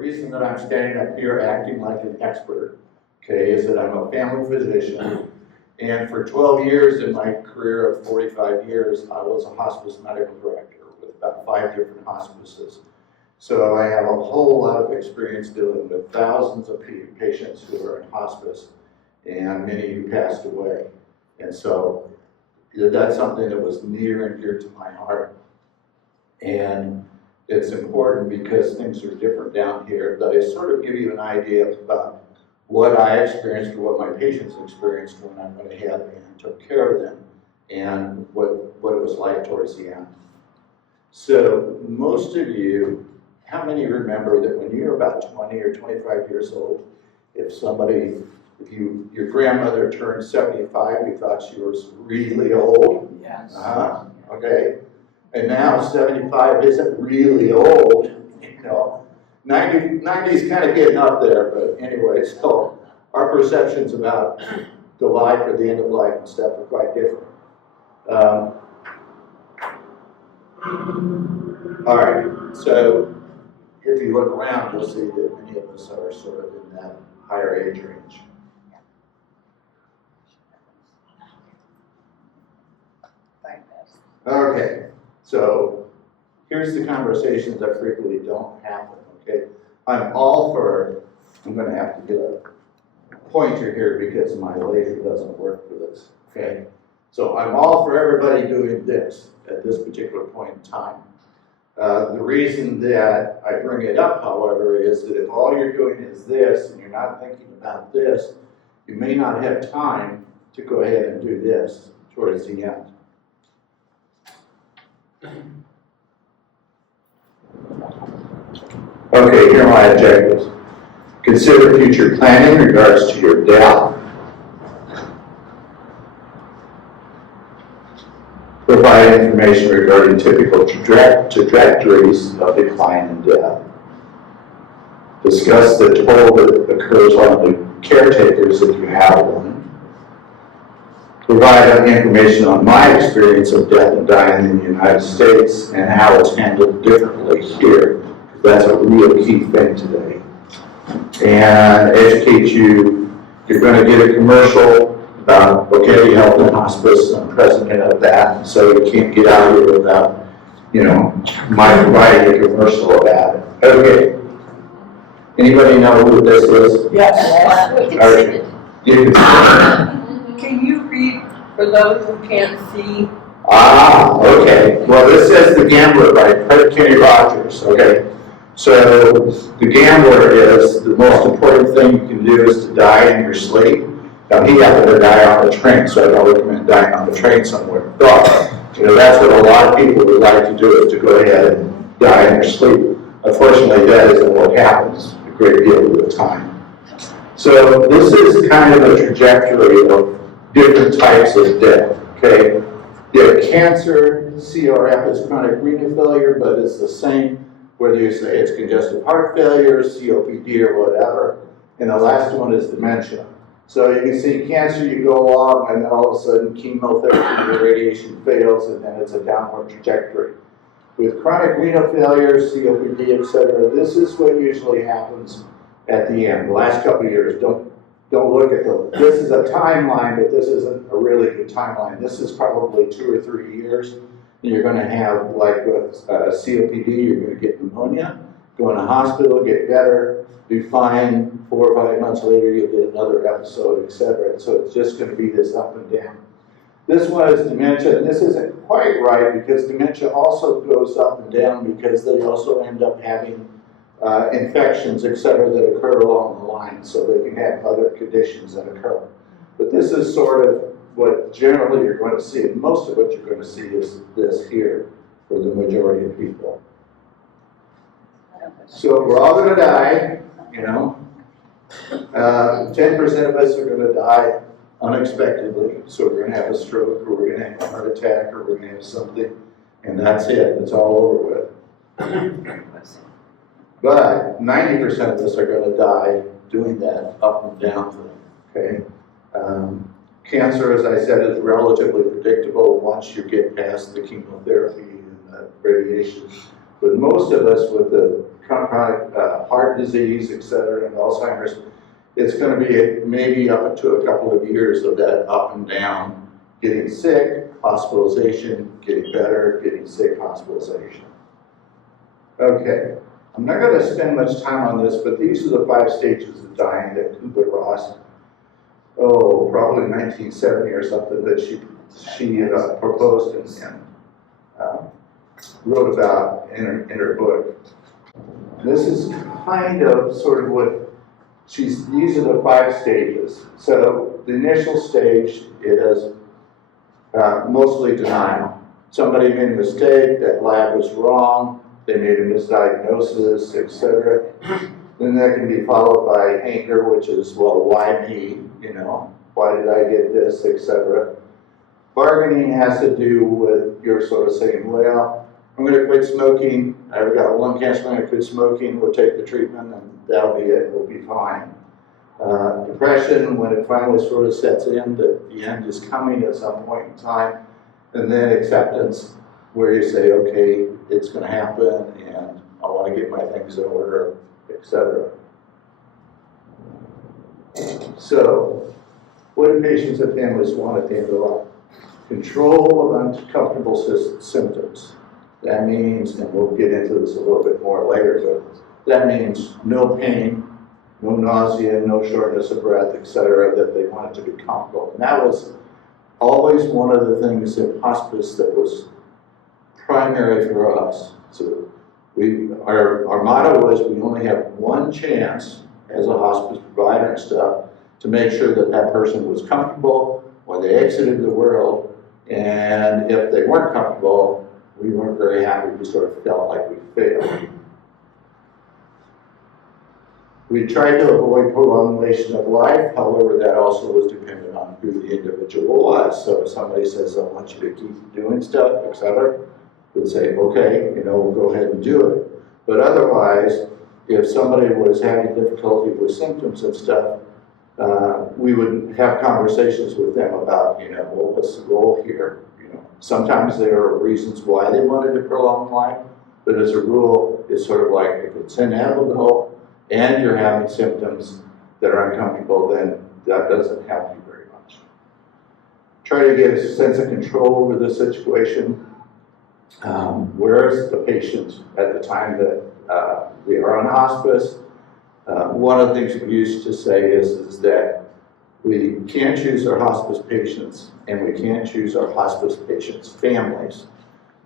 reason that I'm standing up here acting like an expert, okay, is that I'm a family physician, and for 12 years in my career of 45 years, I was a hospice medical director with about 5 different hospices. So I have a whole lot of experience dealing with thousands of patients who are in hospice, and many who passed away. And so that's something that was near and dear to my heart. And it's important because things are different down here, but I sort of give you an idea about what I experienced or what my patients experienced when I went ahead and took care of them, and what it was like towards the end. So most of you, how many remember that when you were about 20 or 25 years old, if your grandmother turned 75, you thought she was really old? Yes. Okay. And now 75 isn't really old, you know. 90's kind of getting up there, but anyway, so our perceptions about the life or the end of life and stuff are quite different. All right, so if you look around, you'll see that many of us are sort of in that higher age range. Okay, so here's the conversations that frequently don't happen, okay? I'm going to have to get a pointer here because my laser doesn't work for this, okay? So I'm all for everybody doing this at this particular point in time. The reason that I bring it up, however, is that if all you're doing is this and you're not thinking about this, you may not have time to go ahead and do this towards the end. Okay, here are my objectives. Consider future planning in regards to your death. Provide information regarding typical trajectories of decline and death. Discuss the toll that occurs on the caretakers if you have one. Provide information on my experience of death and dying in the United States and how it's handled differently here. That's a real key thing today. And educate you. You're going to get a commercial about Boquete Health and Hospice. I'm president of that, so you can't get out here without, my providing a commercial about it. Okay. Anybody know who this is? Yes. Okay. Can you read for those who can't see? Okay. Well, this says The Gambler by Kenny Rogers. Okay. So the gambler is the most important thing you can do is to die in your sleep. Now he happened to die on the train, so I don't recommend dying on the train somewhere. But that's what a lot of people would like to do is to go ahead and die in their sleep. Unfortunately, that isn't what happens a great deal of the time. So this is kind of a trajectory of different types of death. Okay, you have cancer, CRF is chronic renal failure, but it's the same whether you say it's congestive heart failure, COPD, or whatever. And the last one is dementia. So you can see cancer, you go along, and then all of a sudden chemotherapy or radiation fails, and then it's a downward trajectory. With chronic renal failure, COPD, etc., this is what usually happens at the end. The last couple of years, don't look at this is a timeline, but this isn't a really good timeline. This is probably 2 or 3 years. You're going to have, like with COPD, you're going to get pneumonia, go in a hospital, get better, be fine. 4 or 5 months later, you'll get another episode, etc. So it's just going to be this up and down. This one is dementia, and this isn't quite right because dementia also goes up and down because they also end up having infections, etc., that occur along the line. So they can have other conditions that occur. But this is sort of what generally you're going to see, and most of what you're going to see is this here for the majority of people. So we're all going to die, 10% of us are going to die unexpectedly. So we're going to have a stroke, or we're going to have a heart attack, or we're going to have something, and that's it. It's all over with. But 90% of us are going to die doing that up and down thing, okay? Cancer, as I said, is relatively predictable once you get past the chemotherapy and the radiation. But most of us with the chronic heart heart disease, et cetera, and Alzheimer's, it's going to be maybe up to a couple of years of that up and down, getting sick, hospitalization, getting better, getting sick, hospitalization. Okay, I'm not going to spend much time on this, but these are the 5 stages of dying that Kubler-Ross, probably 1970 or something, that she proposed and wrote about in her book. This is kind of sort of what these are the 5 stages. So the initial stage is mostly denial. Somebody made a mistake, that lab was wrong, they made a misdiagnosis, etc. Then that can be followed by anger, which is, well, why me? Why did I get this, etc. Bargaining has to do with you're sort of saying, well, I'm going to quit smoking. I've got lung cancer, I'm going to quit smoking. We'll take the treatment, and that'll be it. We'll be fine. Depression, when it finally sort of sets in, that the end is coming at some point in time. And then acceptance, where you say, okay, it's going to happen, and I want to get my things in order, etc. So, what do patients and families want at the end of life? Control of uncomfortable symptoms. That means, and we'll get into this a little bit more later, but that means no pain, no nausea, no shortness of breath, etc., that they want it to be comfortable. And that was always one of the things in hospice that was primary for us. So our motto was we only have one chance as a hospice provider and stuff to make sure that that person was comfortable when they exited the world, and if they weren't comfortable, we weren't very happy. We sort of felt like we failed. We tried to avoid prolongation of life, however, that also was dependent on who the individual was. So if somebody says, I want you to keep doing stuff, etc., we'd say, okay, we'll go ahead and do it. But otherwise, if somebody was having difficulty with symptoms and stuff, we would have conversations with them about, well, what's the goal here? Sometimes there are reasons why they wanted to prolong life, but as a rule, it's sort of like if it's inevitable and you're having symptoms that are uncomfortable, then that doesn't help you very much. Try to get a sense of control over the situation. Where's the patient at the time that we are on hospice? One of the things we used to say is that we can't choose our hospice patients, and we can't choose our hospice patients' families.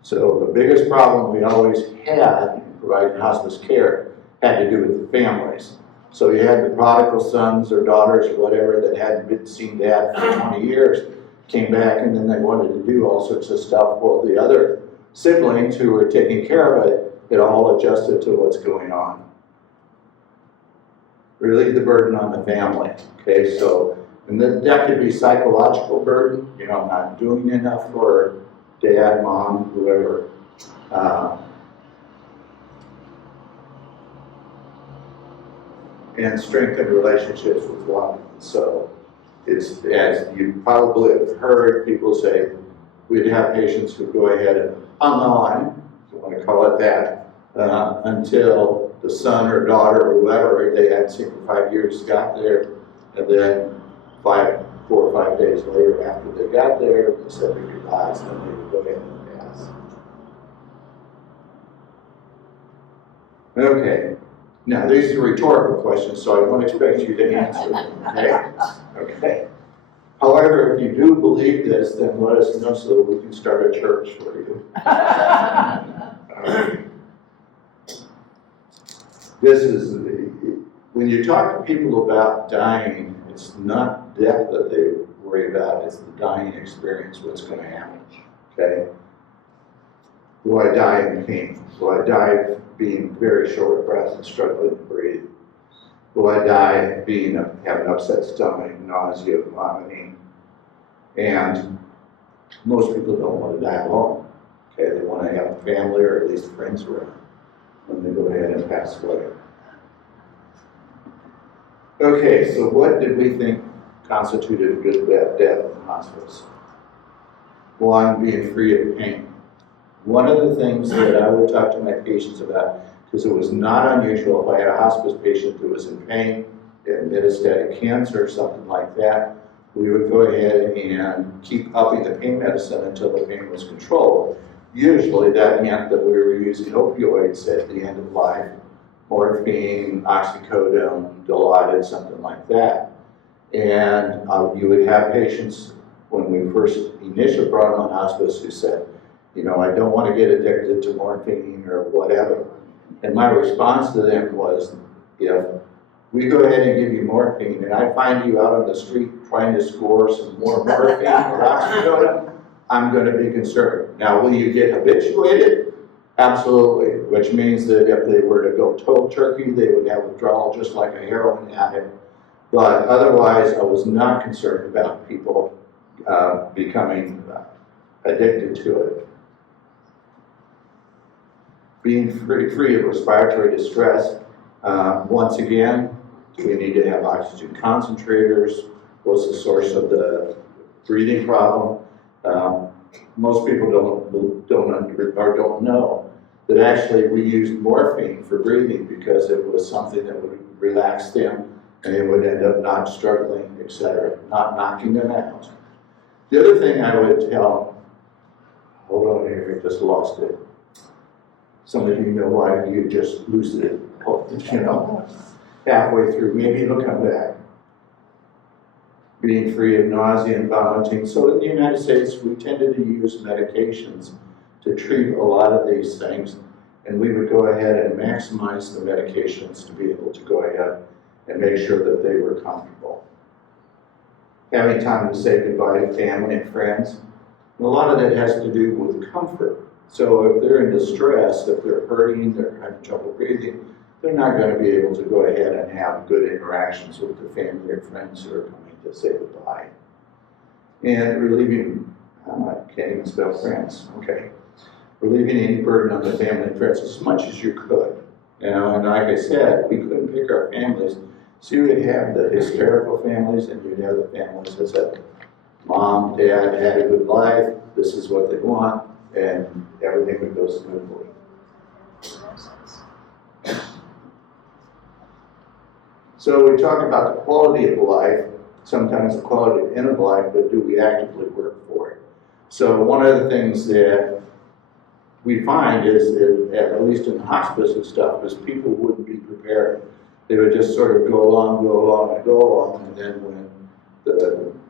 So the biggest problem we always had in providing hospice care had to do with the families. So you had the prodigal sons or daughters or whatever that hadn't been seen dad for 20 years, came back, and then they wanted to do all sorts of stuff. Well, the other siblings who were taking care of it all adjusted to what's going on. Relieve the burden on the family. Okay, so and that could be psychological burden. I'm not doing enough for dad, mom, whoever. And strengthen relationships with one. So it's, as you probably have heard people say, we'd have patients who go ahead and hung on, if you want to call it that, until the son or daughter or whoever they hadn't seen for 5 years got there, and then 4 or 5 days later after they got there, they said their goodbyes, and then they would go ahead and pass. Okay. Now, these are rhetorical questions, so I don't expect you to answer them, okay? Okay. However, if you do believe this, then let us know so that we can start a church for you. This is, when you talk to people about dying, it's not death that they worry about, it's the dying experience, what's going to happen, okay? Will I die in pain? Will I die being very short of breath and struggling to breathe? Will I die have an upset stomach, nausea, vomiting? And most people don't want to die alone. Okay, they want to have a family or at least friends around when they go ahead and pass away. Okay, so what did we think constituted a good death in hospice? One, being free of pain. One of the things that I would talk to my patients about, because it was not unusual if I had a hospice patient who was in pain, had metastatic cancer or something like that, we would go ahead and keep upping the pain medicine until the pain was controlled. Usually that meant that we were using opioids at the end of life, morphine, oxycodone, Dilaudid, something like that. And you would have patients, when we first initially brought them on hospice, who said, you know, I don't want to get addicted to morphine or whatever. And my response to them was, if we go ahead and give you morphine and I find you out on the street trying to score some more morphine or oxycodone, I'm going to be concerned. Now, will you get habituated? Absolutely, which means that if they were to go cold turkey, they would have withdrawal just like a heroin addict. But otherwise, I was not concerned about people becoming addicted to it. Being free of respiratory distress. Once again, we need to have oxygen concentrators. What's the source of the breathing problem? Most people don't know that actually we used morphine for breathing because it was something that would relax them and they would end up not struggling, etc., not knocking them out. The other thing I would tell, hold on here, I just lost it. Some of you know why you just lose it, you know, halfway through. Maybe it'll come back. Being free of nausea and vomiting. So in the United States, we tended to use medications to treat a lot of these things, and we would go ahead and maximize the medications to be able to go ahead and make sure that they were comfortable. Having time to say goodbye to family and friends. And a lot of that has to do with comfort. So if they're in distress, if they're hurting, they're having trouble breathing, they're not going to be able to go ahead and have good interactions with the family or friends who are coming to say goodbye. And relieving, I can't even spell friends, okay. Relieving any burden on the family and friends as much as you could. You know, and like I said, we couldn't pick our families. So you would have the hysterical families and you'd have the families that said, Mom, Dad had a good life, this is what they want, and everything would go smoothly. So we talk about the quality of life, sometimes the quality of end of life, but do we actively work for it? So one of the things that we find is, at least in hospice and stuff, is people wouldn't be prepared. They would just sort of go along, and then when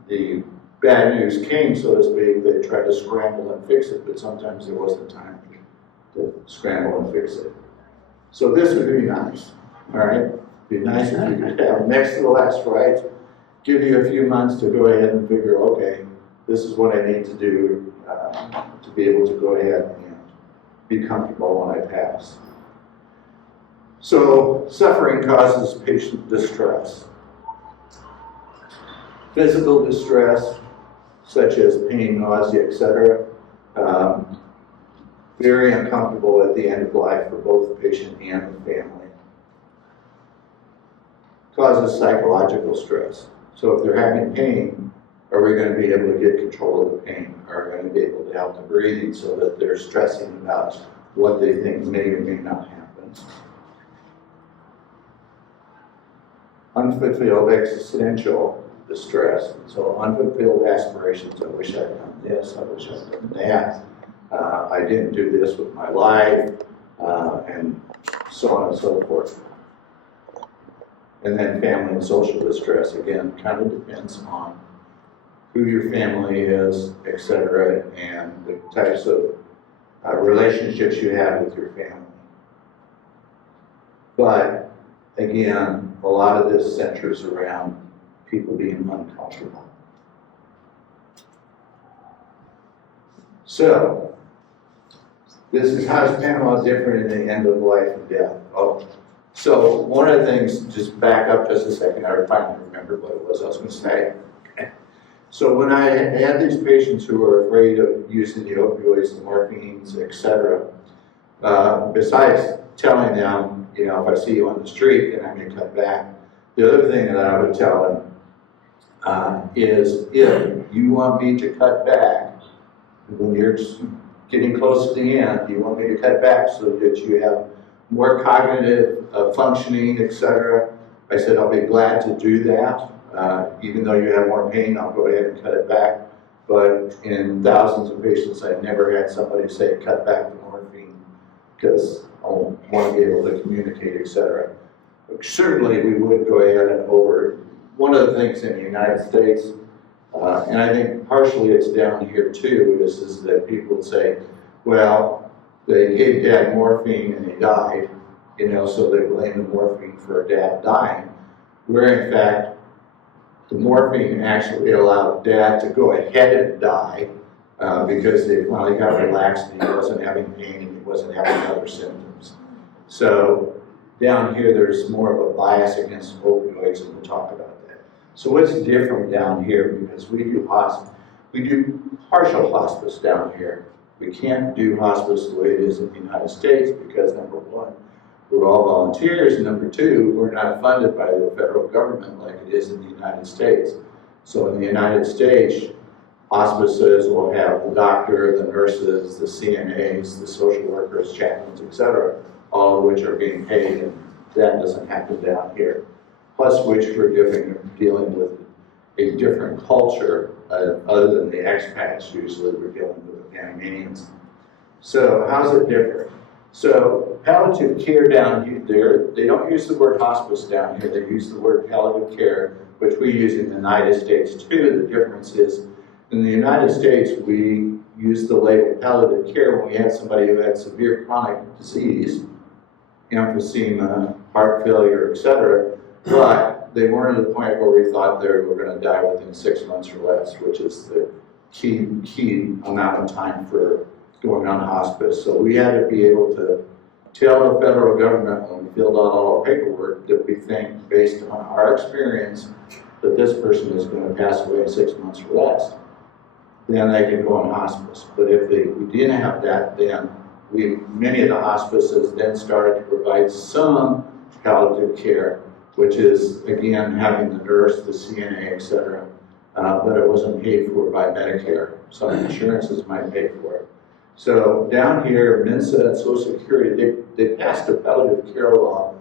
the bad news came, so to speak, they tried to scramble and fix it, but sometimes there wasn't time to scramble and fix it. So this would be nice, all right? Be nice if you could have next to the last rites, give you a few months to go ahead and figure, okay, this is what I need to do to be able to go ahead and be comfortable when I pass. So suffering causes patient distress. Physical distress, such as pain, nausea, etc., very uncomfortable at the end of life for both the patient and the family. Causes psychological stress. So if they're having pain, are we going to be able to get control of the pain? Are we going to be able to help the breathing so that they're stressing about what they think may or may not happen? Unfulfilled existential distress. So unfulfilled aspirations. I wish I'd done this. I wish I'd done that. I didn't do this with my life, and so on and so forth. And then family and social distress, again, kind of depends on who your family is, etc., and the types of relationships you have with your family. But again, a lot of this centers around people being uncomfortable. So, this is how is Panama different in the end of life and death? Oh, so one of the things, just back up just a second, I finally remembered what it was I was going to say. So when I had these patients who were afraid of using the opioids, the morphines, etc., besides telling them, you know, if I see you on the street, then I may cut back. The other thing that I would tell them is, if you want me to cut back, when you're getting close to the end, you want me to cut back so that you have more cognitive functioning, etc. I said, I'll be glad to do that. Even though you have more pain, I'll go ahead and cut it back. But in thousands of patients, I've never had somebody say, cut back the morphine, because I want to be able to communicate, etc. Certainly, we would go ahead and over. One of the things in the United States, and I think partially it's down here too, is that people say, well, they gave Dad morphine and he died, you know, so they blame the morphine for Dad dying, where in fact, the morphine actually allowed Dad to go ahead and die because they finally got relaxed and he wasn't having pain and he wasn't having other symptoms. So down here, there's more of a bias against opioids, and we'll talk about that. So what's different down here, because we do partial hospice down here. We can't do hospice the way it is in the United States because number one, we're all volunteers, and number two, we're not funded by the federal government like it is in the United States. So in the United States, hospices will have the doctor, the nurses, the CNAs, the social workers, chaplains, etc., all of which are being paid, and that doesn't happen down here. Plus which we're dealing with a different culture, other than the expats, usually we're dealing with the Panamanians. So how's it different? So palliative care down there, they don't use the word hospice down here, they use the word palliative care, which we use in the United States too. The difference is, in the United States, we use the label palliative care when we had somebody who had severe chronic disease, emphysema, heart failure, etc. But they weren't at the point where we thought they were going to die within 6 months or less, which is the key amount of time for going on hospice. So we had to be able to tell the federal government when we filled out all our paperwork that we think, based on our experience, that this person is going to pass away in 6 months or less. Then they can go on hospice. But if we didn't have that, then many of the hospices then started to provide some palliative care, which is, again, having the nurse, the CNA, etc. But it wasn't paid for by Medicare. Some insurances might pay for it. So down here, Mensa and Social Security, they passed a palliative care law,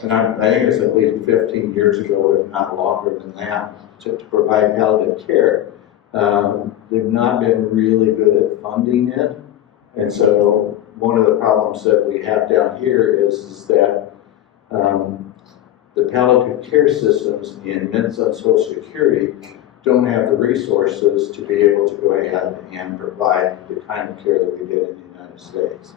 and I think it's at least 15 years ago, if not longer than that, to provide palliative care. They've not been really good at funding it. And so one of the problems that we have down here is that the palliative care systems in Mensa and Social Security don't have the resources to be able to go ahead and provide the kind of care that we did in the United States.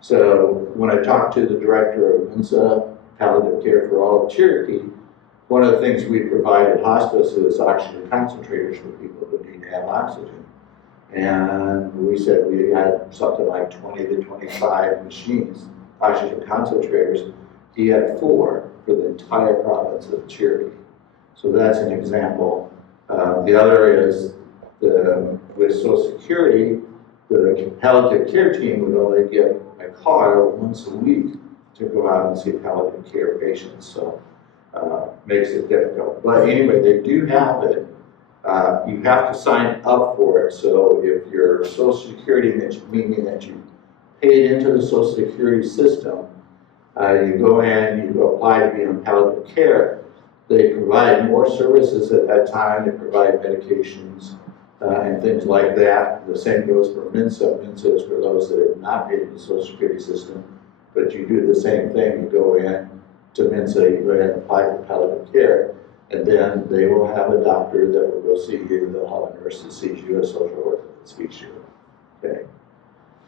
So when I talked to the director of Mensa Palliative Care for all of Cherokee, one of the things we provide at hospice is oxygen concentrators for people who need to have oxygen. And we said we had something like 20 to 25 machines, oxygen concentrators. He had 4 for the entire province of Cherokee. So that's an example. The other is with Social Security, the palliative care team would only get a car once a week to go out and see palliative care patients. So makes it difficult. But anyway, they do have it. You have to sign up for it. So if your Social Security, meaning that you paid into the Social Security system, you go in, you apply to be on palliative care. They provide more services at that time. They provide medications and things like that. The same goes for Mensa. Mensa is for those that have not paid in the Social Security system, but you do the same thing. You go in to Mensa, you go ahead and apply for palliative care, and then they will have a doctor that will go see you. They'll have a nurse that sees you, a social worker that sees you. Okay.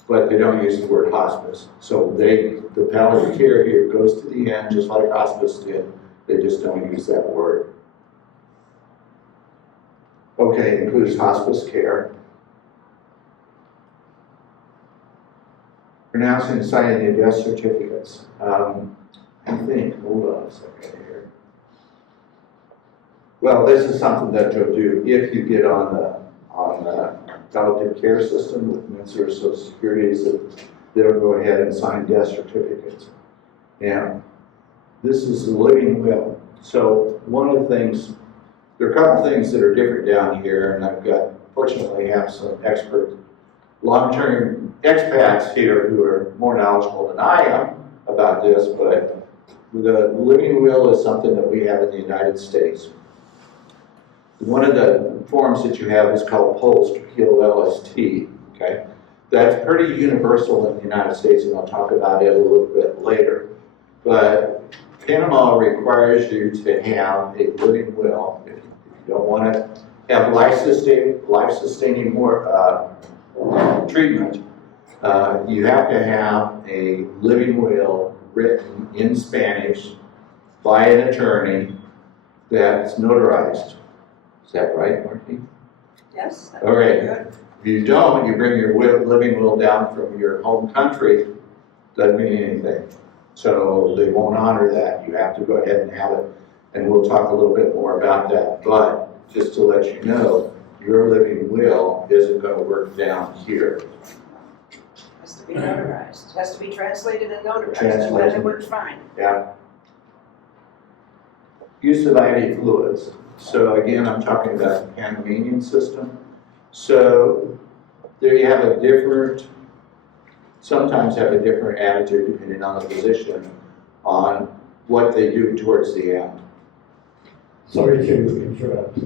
But they don't use the word hospice. So the palliative care here goes to the end, just like hospice did. They just don't use that word. Okay, includes hospice care. Pronouncing and signing the death certificates. I think, hold on a second here. Well, this is something that you'll do if you get on the palliative care system with Mensa or Social Security, is that they'll go ahead and sign death certificates. And this is a living will. So one of the things, there are a couple things that are different down here, and fortunately have some expert long-term expats here who are more knowledgeable than I am, about this, but the living will is something that we have in the United States. One of the forms that you have is called POST, P-O-L-S-T, okay? That's pretty universal in the United States, and I'll talk about it a little bit later. But Panama requires you to have a living will. If you don't want to have life-sustaining more treatment, you have to have a living will written in Spanish by an attorney that's notarized. Is that right, Marty? Yes. All right. If you don't, you bring your living will down from your home country, doesn't mean anything. So they won't honor that. You have to go ahead and have it, and we'll talk a little bit more about that. But just to let you know, your living will isn't going to work down here. Has to be notarized, has to be translated and notarized, and Translated. then it works fine. Yeah. Use of IV fluids. So again, I'm talking about the Panamanian system. So there you have a different, sometimes have a different attitude depending on the physician on what they do towards the end. Sorry to interrupt.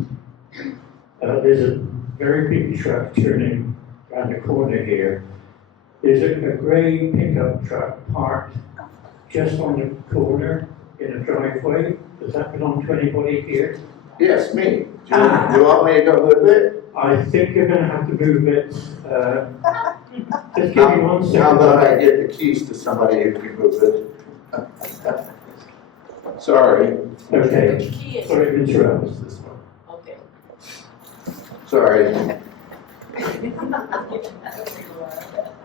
There's a very big truck turning around the corner here. There's a grey pickup truck parked just on the corner in a driveway. Does that belong to anybody here? Yes, me. Do you want me to go with it? I think you're going to have to move it. Just give me 1 second. How about I get the keys to somebody who can move it? Sorry. Okay. Which key is Sorry to interrupt. This one. Okay. Sorry.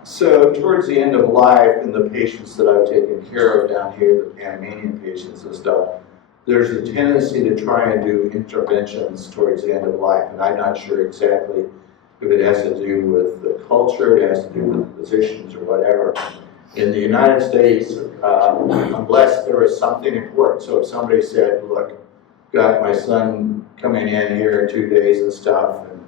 So towards the end of life, and the patients that I've taken care of down here, the Panamanian patients and stuff, there's a tendency to try and do interventions towards the end of life, and I'm not sure exactly if it has to do with the culture, it has to do with physicians or whatever. In the United States, unless there is something important, so if somebody said, look, got my son coming in here in 2 days and stuff, and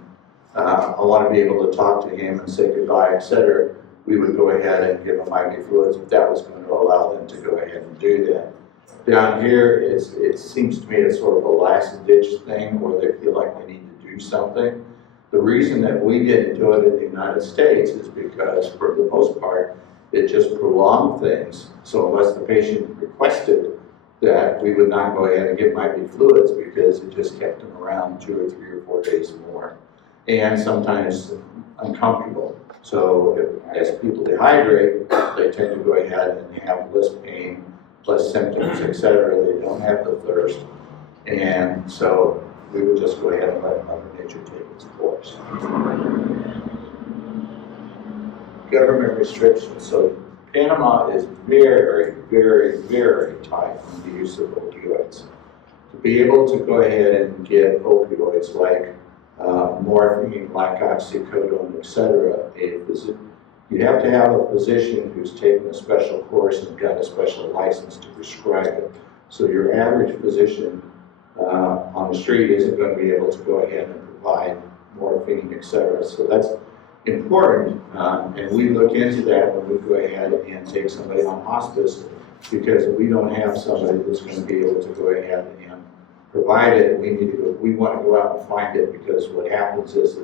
I want to be able to talk to him and say goodbye, etc., we would go ahead and give them IV fluids, but that was going to allow them to go ahead and do that. Down here, it seems to me it's sort of a last-ditch thing where they feel like they need to do something. The reason that we didn't do it in the United States is because, for the most part, it just prolonged things. So unless the patient requested that, we would not go ahead and give them IV fluids because it just kept them around 2 or 3 or 4 days more. And sometimes uncomfortable. So as people dehydrate, they tend to go ahead and have less pain, less symptoms, etc. They don't have the thirst. And so we would just go ahead and let Mother Nature take its course. Government restrictions. So Panama is very, very, very tight on the use of opioids. To be able to go ahead and get opioids like morphine, like oxycodone, etc., you have to have a physician who's taken a special course and got a special license to prescribe it. So your average physician on the street isn't going to be able to go ahead and provide morphine, etc. So that's important, and we look into that when we go ahead and take somebody on hospice, because we don't have somebody that's going to be able to go ahead and provide it. We want to go out and find it, because what happens is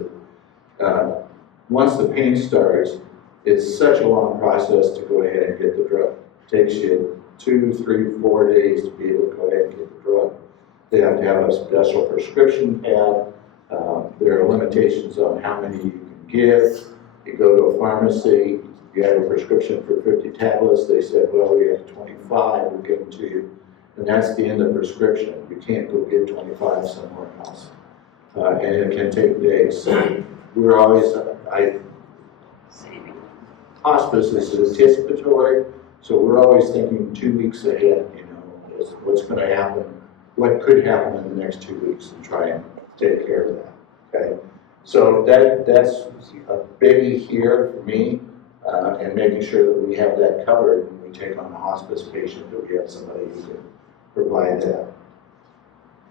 that once the pain starts, it's such a long process to go ahead and get the drug. It takes you 2, 3, 4 days to be able to go ahead and get the drug. They have to have a special prescription pad. There are limitations on how many you can give. You go to a pharmacy, you have a prescription for 50 tablets. They said, well, we have 25, we'll give them to you. And that's the end of the prescription. You can't go get 25 somewhere else. And it can take days. So we're always, hospice is anticipatory, so we're always thinking 2 weeks ahead, is what's going to happen, what could happen in the next 2 weeks, and try and take care of that, okay? So that's a biggie here for me, and making sure that we have that covered when we take on a hospice patient, that we have somebody who can provide that.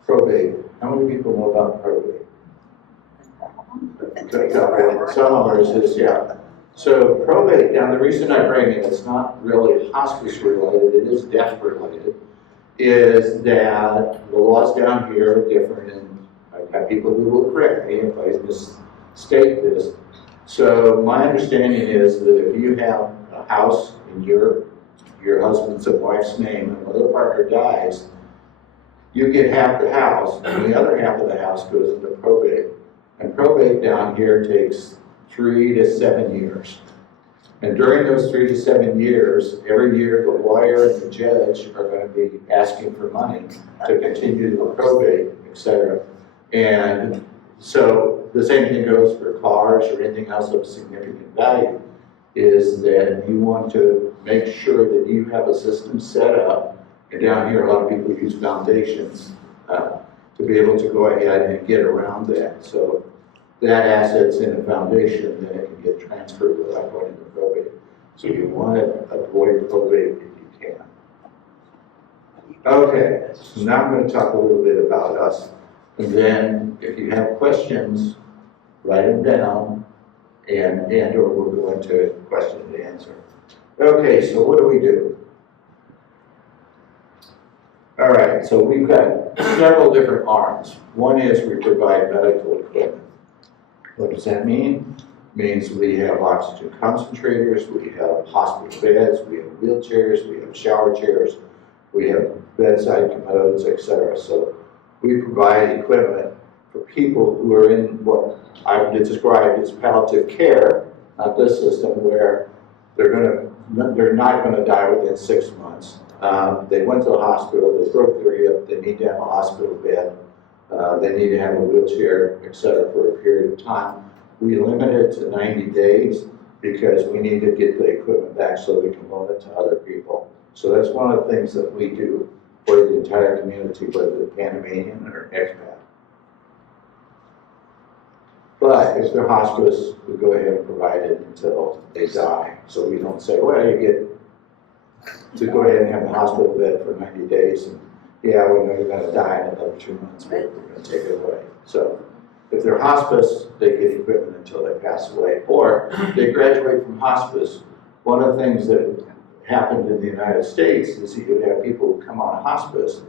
Probate. How many people know about probate? Some of ours is, yeah. So probate, now the reason I bring it, it's not really hospice related, it is death related, is that the laws down here are different, and I've had people who will correct me if I misstate this. So my understanding is that if you have a house in your husband's and wife's name, and the other partner dies, you get half the house, and the other half of the house goes into probate. And probate down here takes 3 to 7 years. And during those 3 to 7 years, every year the lawyer and the judge are going to be asking for money to continue the probate, etc. And so the same thing goes for cars or anything else of significant value, is that you want to make sure that you have a system set up. And down here, a lot of people use foundations to be able to go ahead and get around that. So that asset's in a foundation, then it can get transferred without going into probate. So you want to avoid probate if you can. Okay, so now I'm going to talk a little bit about us. And then if you have questions, write them down and or we'll go into question and answer. Okay, so what do? All right, so we've got several different arms. One is we provide medical equipment. What does that mean? It means we have oxygen concentrators, we have hospital beds, we have wheelchairs, we have shower chairs, we have bedside commodes, etc. So we provide equipment for people who are in what I've described as palliative care, not this system, where they're not going to die within 6 months. They went to the hospital, they broke their hip, they need to have a hospital bed, they need to have a wheelchair, etc. for a period of time. We limit it to 90 days because we need to get the equipment back so we can loan it to other people. So that's one of the things that we do for the entire community, whether they're Panamanian or expat. But if they're hospice, we go ahead and provide it until they die. So we don't say, well, you get to go ahead and have the hospital bed for 90 days. And yeah, we know you're going to die in another 2 months, but we're going to take it away. So if they're hospice, they get equipment until they pass away. Or they graduate from hospice. One of the things that happened in the United States is you could have people who come on hospice,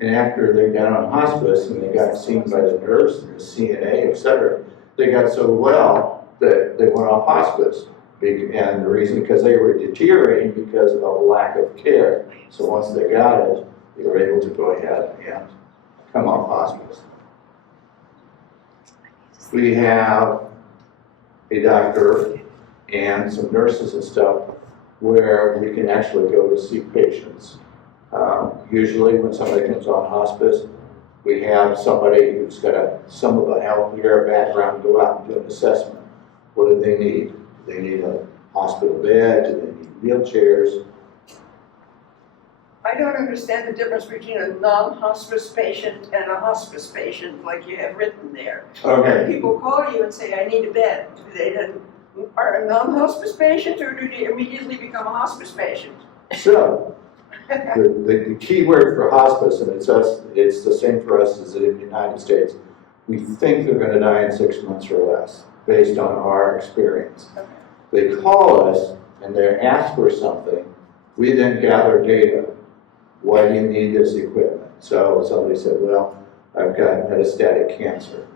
and after they got on hospice and they got seen by the nurse and the CNA, etc., they got so well that they went off hospice. And the reason, because they were deteriorating because of a lack of care. So once they got it, they were able to go ahead and come off hospice. We have a doctor and some nurses and stuff where we can actually go to see patients. Usually when somebody comes on hospice, we have somebody who's got some of a healthcare background go out and do an assessment. What do they need? Do they need a hospital bed? Do they need wheelchairs? I don't understand the difference between a non-hospice patient and a hospice patient like you have written there. Okay. People call you and say, I need a bed. Do they then are a non-hospice patient or do they immediately become a hospice patient? So, the key word for hospice, and it's the same for us as in the United States, we think they're going to die in 6 months or less, based on our experience. Okay. They call us and they ask for something, we then gather data. Why do you need this equipment? So somebody said, well, I've got metastatic cancer.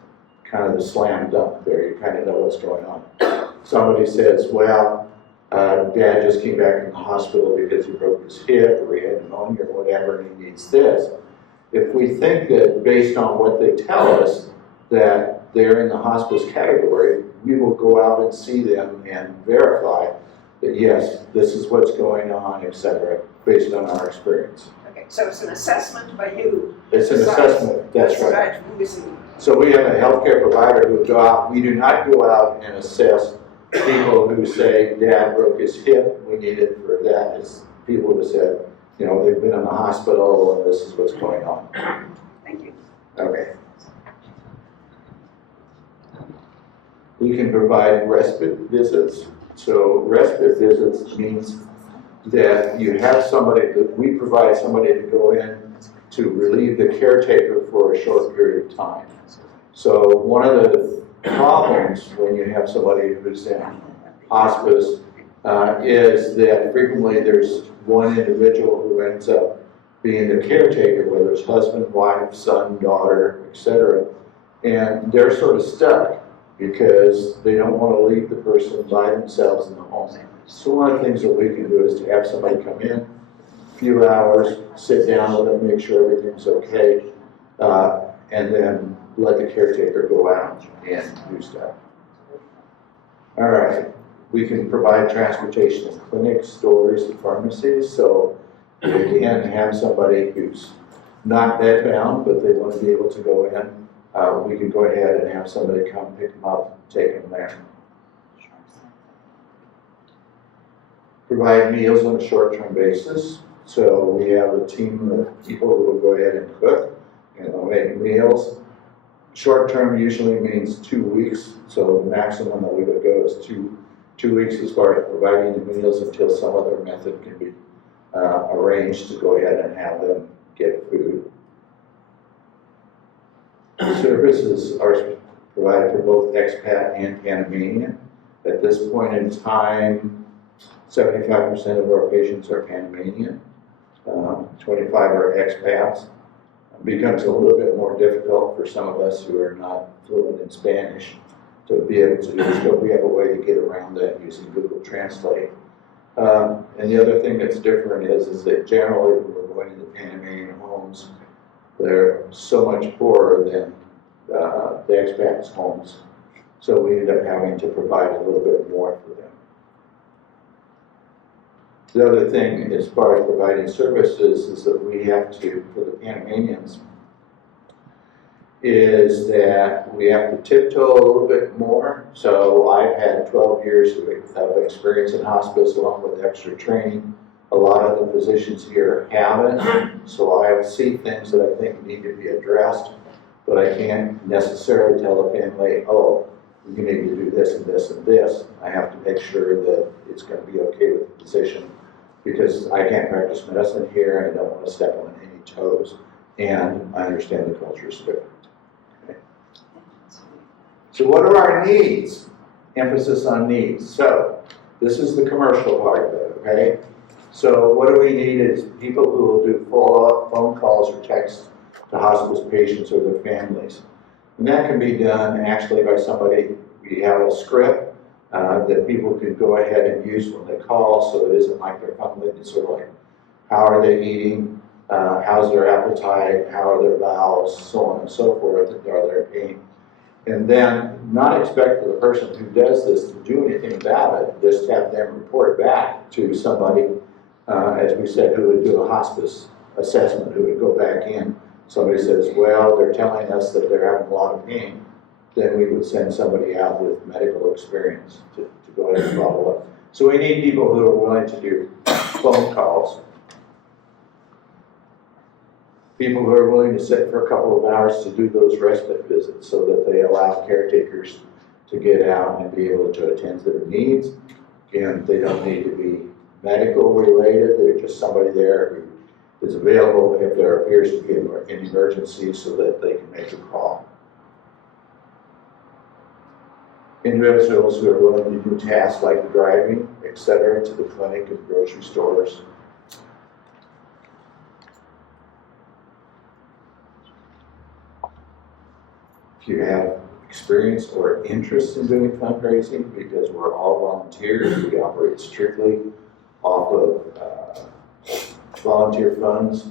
Kind of the slam dunk there, you kind of know what's going on. Somebody says, well, Dad just came back from the hospital because he broke his hip or he had pneumonia or whatever and he needs this. If we think that based on what they tell us that they're in the hospice category, we will go out and see them and verify that yes, this is what's going on, etc., based on our experience. Okay, so it's an assessment by you. It's an assessment, that's right. So we have a healthcare provider who will go out. We do not go out and assess people who say, Dad broke his hip, we need it for that. It's people who said, you know, they've been in the hospital and this is what's going on. Thank you. Okay. We can provide respite visits. So respite visits means that you have somebody, that we provide somebody to go in to relieve the caretaker for a short period of time. So one of the problems when you have somebody who's in hospice is that frequently there's one individual who ends up being the caretaker, whether it's husband, wife, son, daughter, etc. And they're sort of stuck because they don't want to leave the person by themselves in the home. So one of the things that we can do is to have somebody come in, a few hours, sit down with them, make sure everything's okay, and then let the caretaker go out and do stuff. All right, we can provide transportation to clinics, stores, and pharmacies. So we can have somebody who's not bedbound, but they want to be able to go in. We can go ahead and have somebody come pick them up, take them there. Provide meals on a short-term basis. So we have a team of people who will go ahead and cook and they'll make meals. Short-term usually means 2 weeks. So the maximum that we would go is two weeks as far as providing the meals until some other method can be arranged to go ahead and have them get food. Services are provided for both expat and Panamanian. At this point in time, 75% of our patients are Panamanian, 25 are expats. It becomes a little bit more difficult for some of us who are not fluent in Spanish to be able to do this, but we have a way to get around that using Google Translate. And the other thing that's different is that generally when we're going into Panamanian homes, they're so much poorer than the expats' homes. So we end up having to provide a little bit more for them. The other thing, as far as providing services, is that we have to, for the Panamanians, is that we have to tiptoe a little bit more. So I've had 12 years of experience in hospice along with extra training. A lot of the physicians here haven't, so I see things that I think need to be addressed, but I can't necessarily tell the family, oh, you need to do this and this and this. I have to make sure that it's going to be okay with the physician because I can't practice medicine here and I don't want to step on any toes, and I understand the culture is different. Okay. So what are our needs? Emphasis on needs. So this is the commercial part of it, okay? So what do we need is people who will do follow-up phone calls or texts to hospice patients or their families. And that can be done actually by somebody. We have a script that people can go ahead and use when they call, so it isn't like they're fumbling. It's sort of like, how are they eating? How's their appetite? How are their bowels? So on and so forth. Are their pain? And then not expect the person who does this to do anything about it. Just have them report back to somebody, as we said, who would do a hospice assessment, who would go back in. Somebody says, well, they're telling us that they're having a lot of pain. Then we would send somebody out with medical experience to go ahead and follow up. So we need people who are willing to do phone calls. People who are willing to sit for a couple of hours to do those respite visits so that they allow caretakers to get out and be able to attend to their needs. Again, they don't need to be medical related. They're just somebody there who is available if there appears to be an emergency so that they can make a call. Individuals who are willing to do tasks like driving, etc., to the clinic and grocery stores. If you have experience or interest in doing fundraising, because we're all volunteers, we operate strictly off of volunteer funds.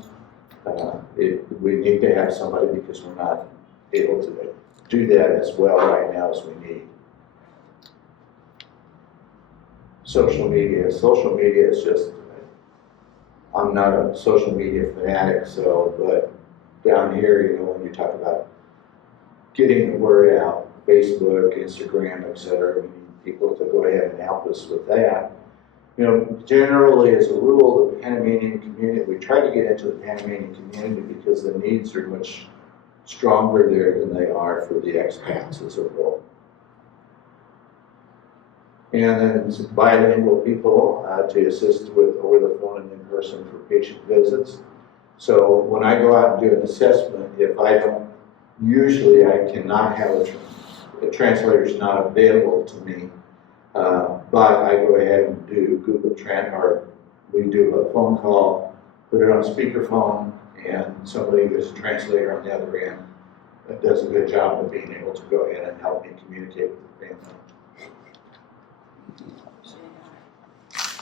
We need to have somebody because we're not able to do that as well right now as we need. Social media is just, I'm not a social media fanatic, but down here, when you talk about getting the word out, Facebook, Instagram, etc., we need people to go ahead and help us with that. Generally, as a rule, the Panamanian community, we try to get into the Panamanian community because the needs are much stronger there than they are for the expats as a rule. And then some bilingual people to assist with over the phone and in person for patient visits. So when I go out and do an assessment, if I don't, usually I cannot have a translator's not available to me. But I go ahead and do Google Trend, or we do a phone call, put it on speakerphone, and somebody who's a translator on the other end that does a good job of being able to go ahead and help me communicate with the family.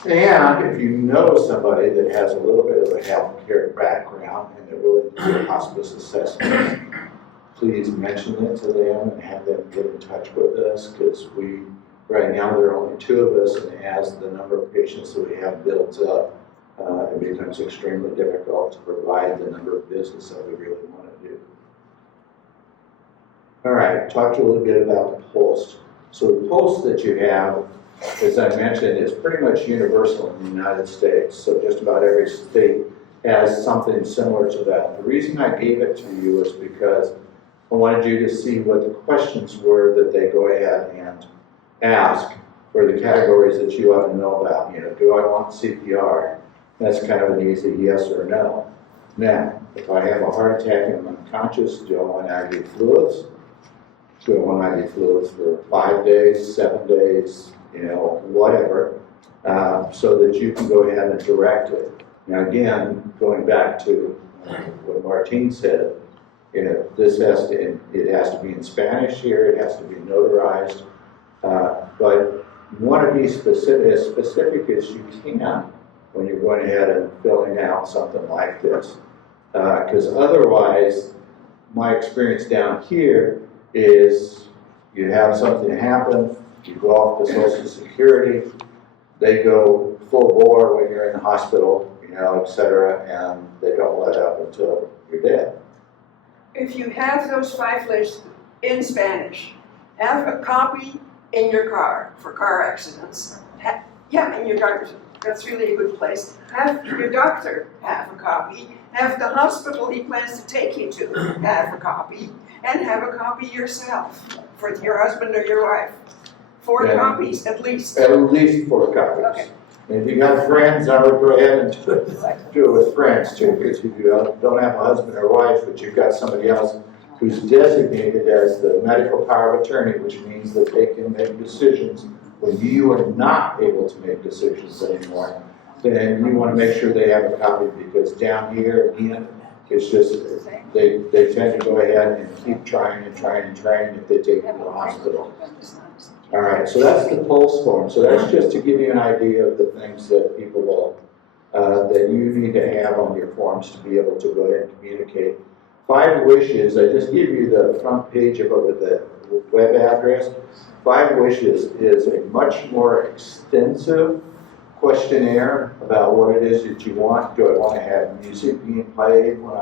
And if you know somebody that has a little bit of a healthcare background and they're willing to do a hospice assessment, please mention it to them and have them get in touch with us, because right now there are only 2 of us, and as the number of patients that we have builds up, it becomes extremely difficult to provide the number of visits that we really want to do. All right, talk to you a little bit about the post. So the post that you have, as I mentioned, is pretty much universal in the United States. So just about every state has something similar to that. The reason I gave it to you is because I wanted you to see what the questions were that they go ahead and ask for the categories that you ought to know about. You know, do I want CPR? That's kind of an easy yes or no. Now, if I have a heart attack and I'm unconscious, do I want IV fluids? Do I want IV fluids for 5 days, 7 days, you know, whatever, so that you can go ahead and direct it. Now again, going back to what Martine said, you know, it has to be in Spanish here, it has to be notarized, but you want to be as specific as you can when you're going ahead and filling out something like this. Because otherwise, my experience down here is you have something happen, you go off to Social Security, they go full bore when you're in the hospital, you know, et cetera, and they don't let up until you're dead. If you have those 5 lists in Spanish, have a copy in your car for car accidents. In your doctor's, that's really a good place. Have your doctor have a copy. Have the hospital he plans to take you to have a copy. And have a copy yourself for your husband or your wife. 4 copies at least. At least 4 copies. Okay. And if you got friends, I would go ahead and do it with friends too, because if you don't have a husband or wife, but you've got somebody else who's designated as the medical power of attorney, which means that they can make decisions when you are not able to make decisions anymore, then you want to make sure they have a copy, because down here, again, it's just, they tend to go ahead and keep trying and trying and trying if they take you to the hospital. All right, so that's the pulse form. So that's just to give you an idea of the things that people will, that you need to have on your forms to be able to go ahead and communicate. 5 wishes, I just give you the front page of the web address. 5 wishes is a much more extensive questionnaire about what it is that you want. Do I want to have music being played when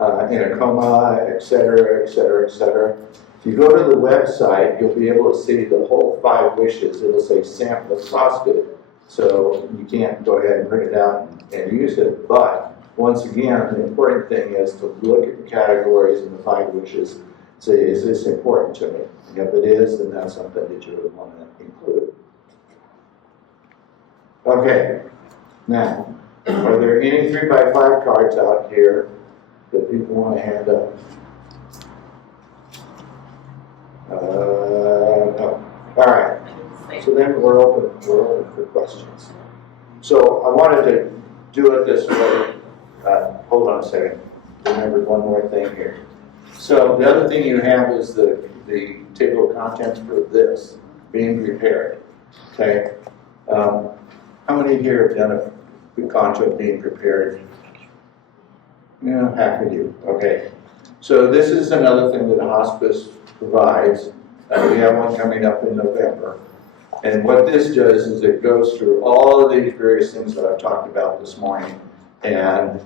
I'm in a coma, et cetera, et cetera, et cetera. If you go to the website, you'll be able to see the whole 5 wishes. It'll say sample exhausted, so you can't go ahead and print it out and use it. But once again, the important thing is to look at the categories and the 5 wishes. Say, is this important to me? And if it is, then that's something that you would want to include. Okay, now, are there any 3x5 cards out here that people want to hand up? No. All right. So then we're open for questions. So I wanted to do it this way. Hold on a second. Remember one more thing here. So the other thing you have is the table of contents for this, being prepared. Okay. How many here have done gone to being prepared? Yeah, half of you. Okay. So this is another thing that a hospice provides. We have one coming up in November. And what this does is it goes through all of these various things that I've talked about this morning and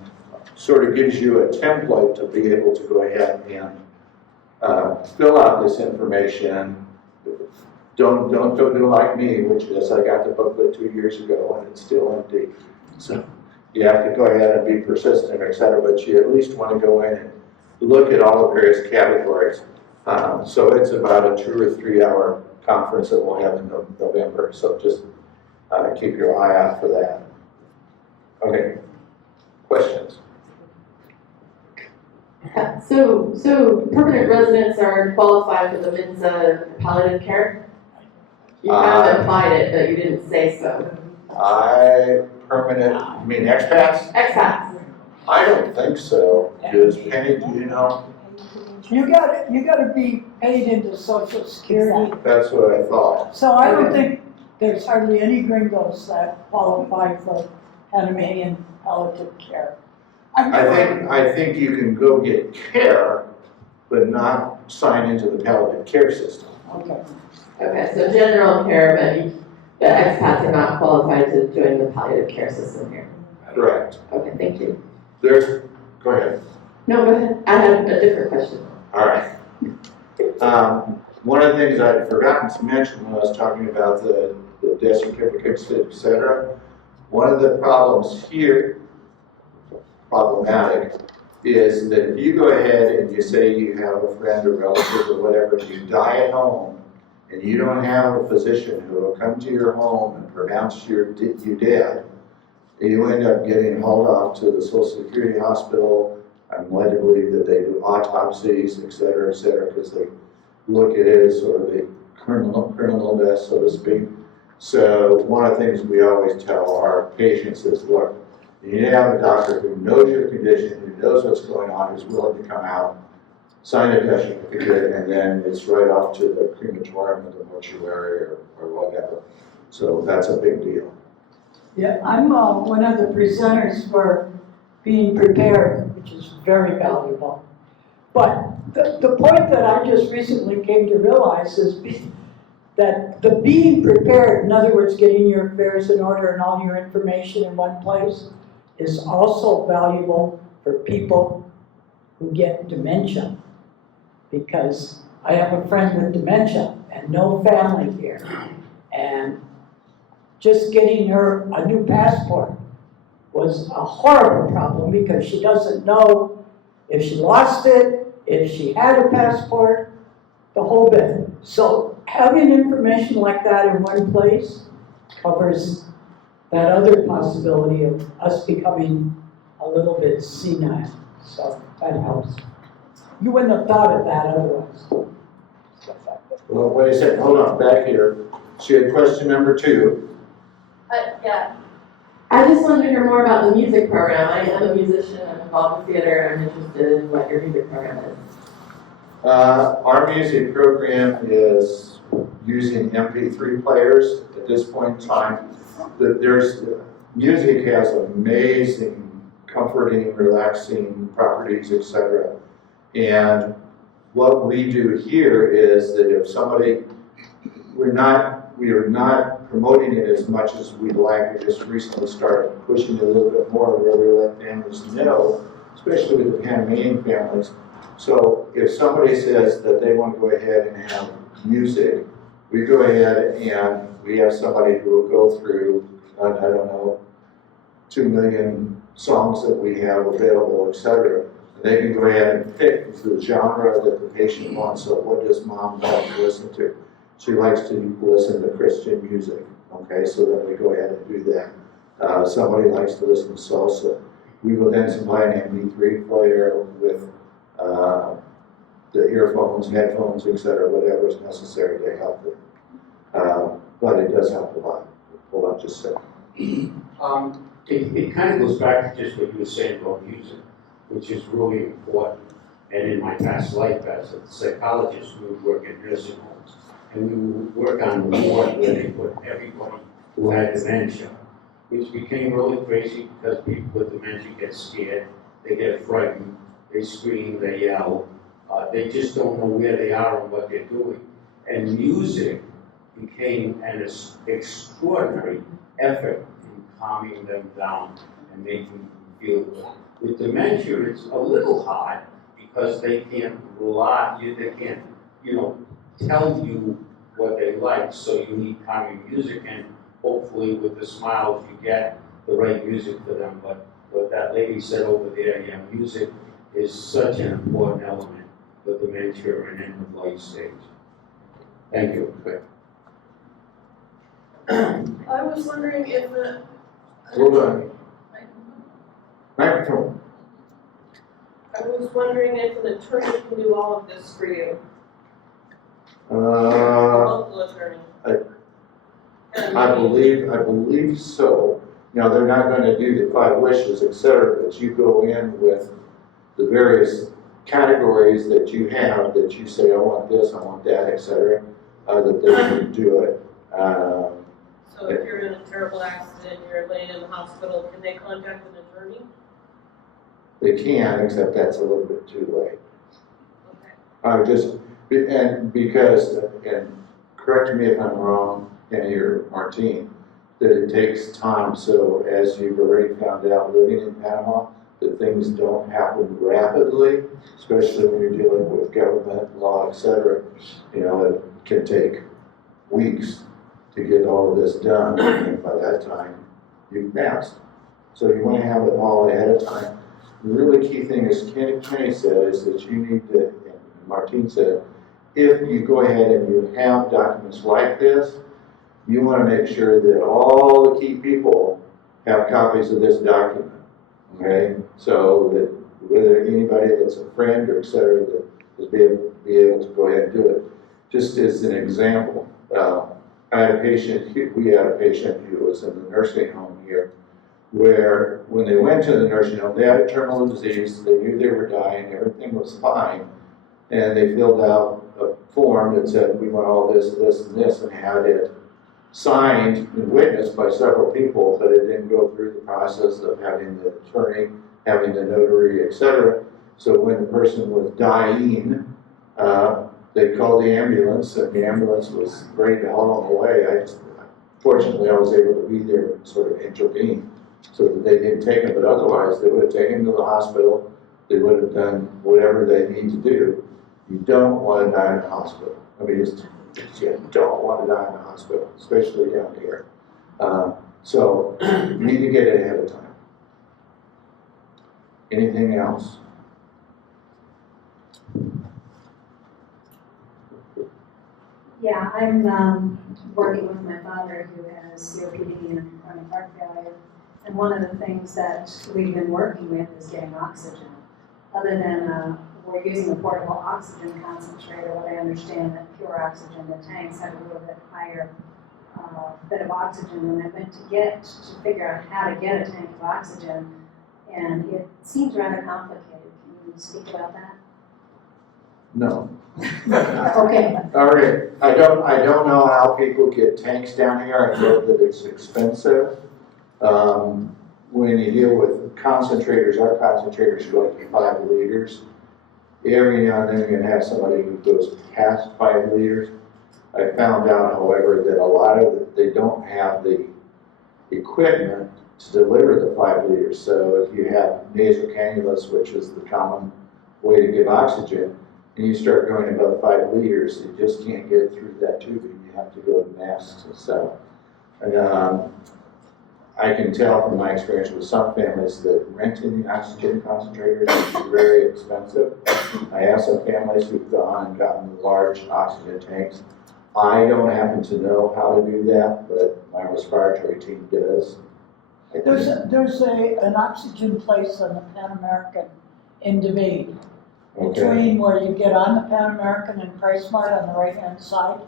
sort of gives you a template to be able to go ahead and fill out this information. Don't do like me, which is I got the booklet 2 years ago and it's still empty. So you have to go ahead and be persistent, et cetera, but you at least want to go in and look at all the various categories. So it's about a 2 or 3 hour conference that we'll have in November. So just keep your eye out for that. Okay, questions? So permanent residents are qualified for the MINSA palliative care? You kind of implied it, but you didn't say so. You mean expats? Expats. I don't think so. Does Penny, do you know? You gotta be paid into Social Security. That's what I thought. So I don't think there's hardly any gringos that qualify for Panamanian palliative care. I think you can go get care, but not sign into the palliative care system. Okay. Okay, so general care, but the expats are not qualified to join the palliative care system here. Correct. Okay, thank you. Go ahead. No, go ahead. I have a different question. All right. One of the things I'd forgotten to mention when I was talking about the death certificates, et cetera, one of the problems here, problematic, is that if you go ahead and you say you have a friend or relative or whatever, and you die at home, and you don't have a physician who will come to your home and pronounce you dead, you end up getting hauled off to the Social Security hospital. I'm led to believe that they do autopsies, et cetera, because they look at it as sort of a criminal death, so to speak. So one of the things we always tell our patients is, look, you need to have a doctor who knows your condition, who knows what's going on, who's willing to come out, sign a death certificate, and then it's right off to the crematorium or the mortuary or whatever. So that's a big deal. Yeah, I'm one of the presenters for being prepared, which is very valuable. But the point that I just recently came to realize is that the being prepared, in other words, getting your affairs in order and all your information in one place, is also valuable for people who get dementia. Because I have a friend with dementia and no family here. And just getting her a new passport was a horrible problem because she doesn't know if she lost it, if she had a passport, the whole bit. So having information like that in one place covers that other possibility of us becoming a little bit senile. So that helps. You wouldn't have thought of that otherwise. Well, wait a second, hold on, back here. She had question number 2. Yeah. I just wanted to hear more about the music program. I am a musician, I'm involved with theater, I'm interested in what your music program is. Our music program is using MP3 players at this point in time. Music has amazing, comforting, relaxing properties, etc. And what we do here is that if somebody, we are not promoting it as much as we'd like. We just recently started pushing it a little bit more where we let families know, especially with the Panamanian families. So if somebody says that they want to go ahead and have music, we go ahead and we have somebody who will go through, I don't know, 2 million songs that we have available, etc. And they can go ahead and pick the genre that the patient wants. So what does mom like to listen to? She likes to listen to Christian music, okay? So then we go ahead and do that. Somebody likes to listen to salsa. We will then supply an MP3 player with the earphones, headphones, etc., whatever is necessary to help it. But it does help a lot. Hold on just a second. It kind of goes back to just what you were saying about music, which is really important. And in my past life as a psychologist, we would work in nursing homes. And we would work on a ward where they put everybody who had dementia, which became really crazy because people with dementia get scared, they get frightened, they scream, they yell, they just don't know where they are and what they're doing. And music became an extraordinary effort in calming them down and making them feel good. With dementia, it's a little hard because they can't they can't, tell you what they like, so you need calming music, and hopefully with the smiles you get the right music for them. But what that lady said over there, music is such an important element for dementia and end of life stage. Thank you. I was wondering if the. Hold on. Microphone. I was wondering if an attorney can do all of this for you, a Uh, local attorney. I believe so. Now, they're not gonna do the 5 wishes, et cetera, but you go in with the various categories that you have, that you say, I want this, I want that, et cetera, that they can do it. So if you're in a terrible accident, you're laying in the hospital, can they contact an attorney? They can, except that's a little bit too late. Okay. And because, and correct me if I'm wrong, Kenny or Martine, that it takes time, so as you've already found out living in Panama, that things don't happen rapidly, especially when you're dealing with government, law, et cetera. You know, it can take weeks to get all of this done, and by that time, you've passed. So you want to have it all ahead of time. The really key thing, as Kenny said, is that you need to, and Martine said, if you go ahead and you have documents like this, you want to make sure that all the key people have copies of this document, okay? So that whether anybody that's a friend or et cetera, that is be able to go ahead and do it. Just as an example, we had a patient who was in the nursing home here, where when they went to the nursing home, they had a terminal disease, they knew they were dying, everything was fine, and they filled out a form that said, we want all this, this, and this, and had it signed and witnessed by several people, but it didn't go through the process of having the attorney, having the notary, et cetera. So when the person was dying, they called the ambulance, and the ambulance was ready to haul them away. Fortunately, I was able to be there and sort of intervene so that they didn't take him, but otherwise they would have taken him to the hospital. They would have done whatever they need to do. You don't want to die in the hospital. I mean, you don't want to die in the hospital, especially down here. So you need to get it ahead of time. Anything else? Yeah, I'm working with my father who has COPD and chronic heart failure. And one of the things that we've been working with is getting oxygen. Other than we're using a portable oxygen concentrator, what I understand that pure oxygen, the tanks have a little bit higher bit of oxygen. And I went to figure out how to get a tank of oxygen, and it seems rather complicated. Can you speak about that? No. Okay. All right. I don't know how people get tanks down here. I know that it's expensive. When you deal with concentrators, our concentrators go up to 5 liters. Every now and then you're gonna have somebody who goes past 5 liters. I found out, however, that a lot of they don't have the equipment to deliver the 5 liters. So if you have nasal cannulas, which is the common way to give oxygen, and you start going above 5 liters, you just can't get through that tubing. You have to go to masks and stuff. And I can tell from my experience with some families that renting the oxygen concentrators is very expensive. I have some families who've gone and gotten large oxygen tanks. I don't happen to know how to do that, but my respiratory team does. There's an oxygen place on the Pan American in Devane. Okay. Between where you get on the Pan American and PriceSmart on the right-hand side.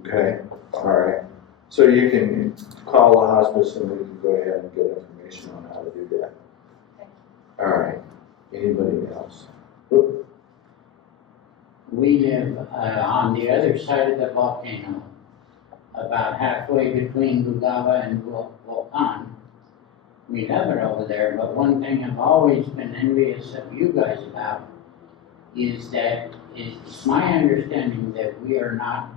Okay, all right. So you can call the hospice and we can go ahead and get information on how to do that. All right. Anybody else? Oop. We live on the other side of the volcano, about halfway between Bugava and Volcan. We love it over there, but one thing I've always been envious of you guys about is that it's my understanding that we are not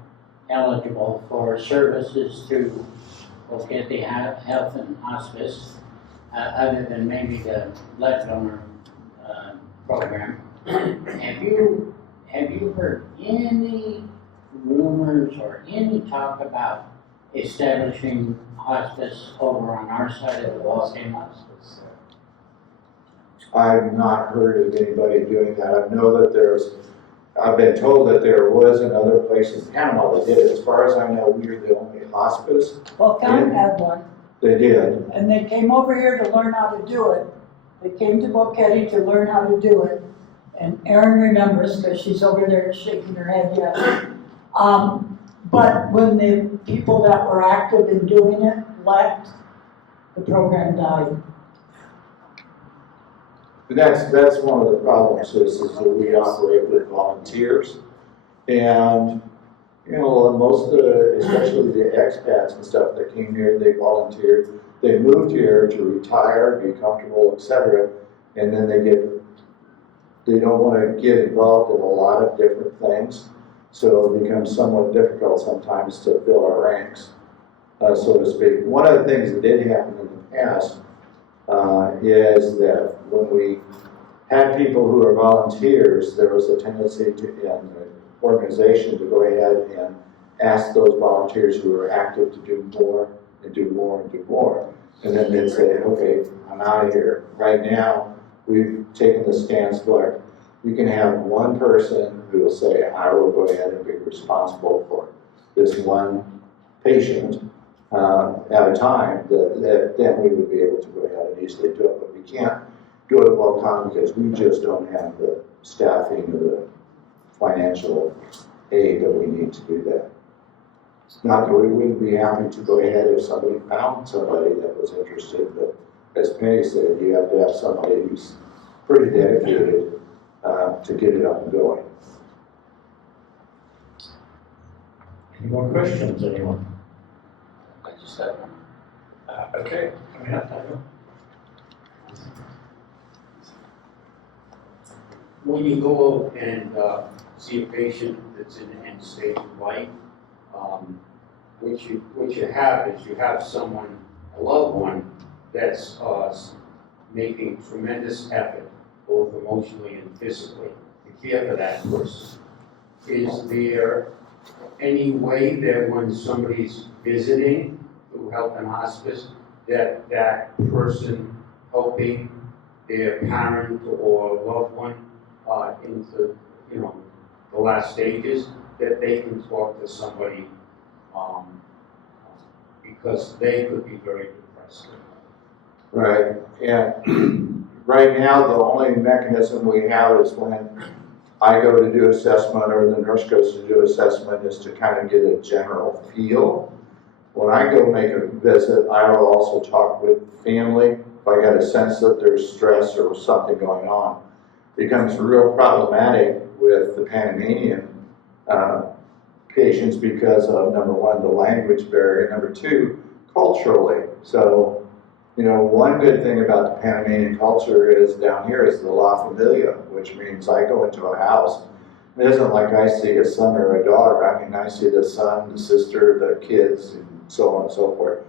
eligible for services through Boquete Health and Hospice, other than maybe the blood donor program. Have you heard any rumors or any talk about establishing hospice over on our side of the volcano? I've not heard of anybody doing that. I know that I've been told that there was another place in Panama that did it. As far as I know, we're the only hospice. Volcan had one, They did. and they came over here to learn how to do it. They came to Boquete to learn how to do it. And Erin remembers, because she's over there shaking her head, yes. But when the people that were active in doing it left, the program died. And that's one of the problems is that we operate with volunteers. And, you know, most of the, especially the expats and stuff that came here, they volunteered. They moved here to retire, be comfortable, etc. And then they don't want to get involved in a lot of different things. So it becomes somewhat difficult sometimes to fill our ranks, so to speak. One of the things that did happen in the past is that when we had people who were volunteers, there was a tendency in the organization to go ahead and ask those volunteers who were active to do more and do more and do more. And then they'd say, okay, I'm out of here. Right now, we've taken the stance where you can have one person who will say, I will go ahead and be responsible for this one patient at a time, that then we would be able to go ahead and easily do it. But we can't do it well time because we just don't have the staffing or the financial aid that we need to do that. It's not that we wouldn't be happy to go ahead if somebody found somebody that was interested, but as Penny said, you have to have somebody who's pretty dedicated to get it up and going. Any more questions, anyone? I just have one. Okay, coming up, Daniel. When you go and see a patient that's in end stage of life, what you have is you have someone, a loved one, that's making tremendous effort, both emotionally and physically, to care for that person. Is there any way that when somebody's visiting through health and hospice, that that person helping their parent or loved one into, you know, the last stages, that they can talk to somebody because they could be very depressed? Right, and right now, the only mechanism we have is when I go to do assessment or the nurse goes to do assessment is to kind of get a general feel. When I go make a visit, I will also talk with family. If I got a sense that there's stress or something going on, it becomes real problematic with the Panamanian patients because of, number one, the language barrier, number two, culturally. So, you know, one good thing about the Panamanian culture is down here is the La Familia, which means I go into a house. It isn't like I see a son or a daughter. I mean, I see the son, the sister, the kids, and so on and so forth.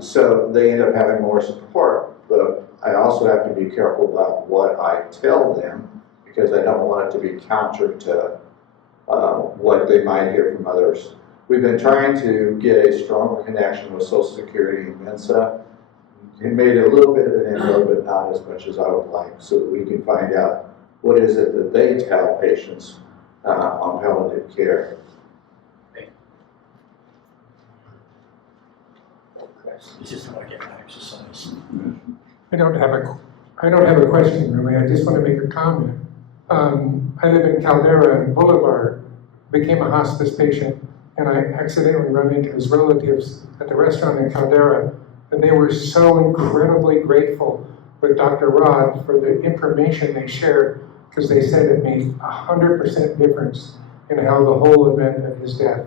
So they end up having more support. But I also have to be careful about what I tell them because I don't want it to be counter to what they might hear from others. We've been trying to get a stronger connection with Social Security and Mensa. It made a little bit of an inroad, but not as much as I would like, so that we can find out what is it that they tell patients on palliative care. It's just how I get my exercise. I don't have a question really. I just want to make a comment. I live in Caldera and Boulevard, became a hospice patient, and I accidentally ran into his relatives at the restaurant in Caldera, and they were so incredibly grateful with Dr. Rod for the information they shared, because they said it made 100% difference in how the whole event of his death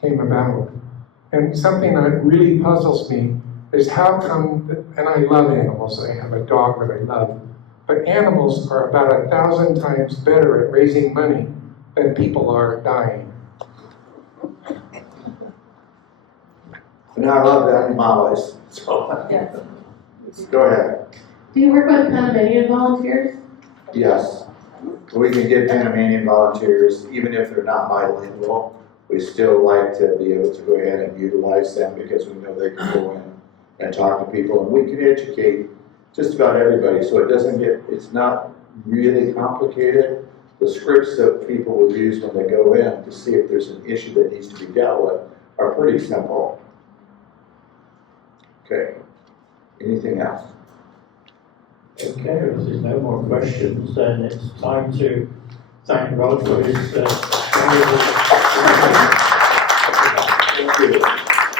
came about. And something that really puzzles me is how come, and I love animals, I have a dog that I love, but animals are about 1,000 times better at raising money than people are at dying. And I love the animales, so Yes. go ahead. Do you work with Panamanian volunteers? Yes, we can get Panamanian volunteers, even if they're not bilingual. We still like to be able to go ahead and utilize them because we know they can go in and talk to people, and we can educate just about everybody, so it doesn't get, it's not really complicated. The scripts that people will use when they go in to see if there's an issue that needs to be dealt with are pretty simple. Okay, anything else? Okay, if there's no more questions, then it's time to thank Rod for his valuable